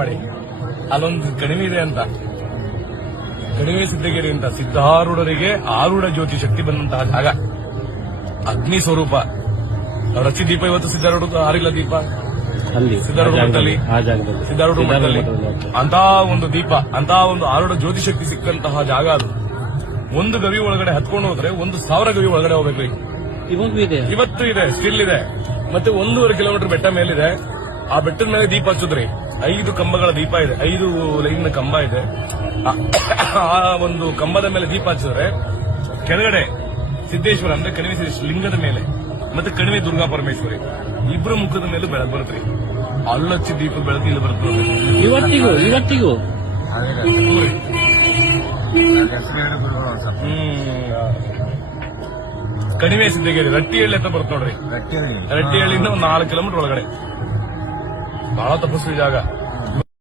ಮಾಡಿ ಅಲ್ಲೊಂದು ಕಣಿವೆ ಇದೆ ಅಂತ, ಕಣಿವೆ ಸಿದ್ದಗಿರಿ ಅಂತ, ಸಿದ್ಧಾರೂಢರಿಗೆ ಆರೂಢ ಜ್ಯೋತಿ ಶಕ್ತಿ ಬಂದಂತಹ ಜಾಗ, ಅಗ್ನಿ ಸ್ವರೂಪ. ಅವ್ರ ಹಚ್ಚಿ ದೀಪ ಇವತ್ತು ಸಿದ್ಧಾರೂಢ ಆರಿಲ್ಲ ದೀಪ ಸಿದ್ಧಾರೂಢ ಮಠದಲ್ಲಿ, ಸಿದ್ಧಾರೂಢ ಮಠದಲ್ಲಿ ಅಂತ ಒಂದು ದೀಪ, ಅಂತ ಒಂದು ಆರೂಢ ಜ್ಯೋತಿ ಶಕ್ತಿ ಸಿಕ್ಕಂತಹ ಜಾಗ ಅದು. ಒಂದು ಗವಿ ಒಳಗಡೆ ಹತ್ಕೊಂಡು ಹೋದ್ರೆ 1,000 ಗವಿ ಒಳಗಡೆ ಹೋಗ್ಬೇಕು. ಇವತ್ತು ಇದೆ, ಸ್ಟಿಲ್ ಇದೆ. ಮತ್ತೆ 1.5 ಕಿಲೋಮೀಟರ್ ಬೆಟ್ಟ ಮೇಲಿದೆ. ಆ ಬೆಟ್ಟದ ಮೇಲೆ ದೀಪ ಹಚ್ಚುದ್ರಿ, 5 ಕಂಬಗಳ ದೀಪ ಇದೆ, 5 ಲೈನ್ ಕಂಬ ಇದೆ. ಆ ಒಂದು ಕಂಬದ ಮೇಲೆ ದೀಪ ಹಚ್ಚಿದ್ರೆ ಕೆಳಗಡೆ ಸಿದ್ದೇಶ್ವರ ಅಂದ್ರೆ ಕಣಿವೆ ಸಿದ್ದೇಶ್ವರ ಲಿಂಗದ ಮೇಲೆ, ಮತ್ತೆ ಕಣಿವೆ ದುರ್ಗಾ ಪರಮೇಶ್ವರಿ ಇಬ್ರು ಮುಖದ ಮೇಲೆ ಬೆಳಕು ಬರುತ್ರಿ. ಅಲ್ಲಚ್ಚಿ ದೀಪ ಬೆಳಕು ಇಲ್ಲಿ ಬರ್ತದೆ ಇವತ್ತಿಗೂ. ಕಣಿವೆ ಸಿದ್ದಗಿರಿ ರಟ್ಟಿಹಳ್ಳಿ ಅಂತ ಬರುತ್ತೆ ನೋಡ್ರಿ. ರಟ್ಟಿಹಳ್ಳಿಯಿಂದ ಒಂದು 4 ಕಿಲೋಮೀಟರ್ ಒಳಗಡೆ. ಬಹಳ ತಪಸ್ವಿ ಜಾಗ.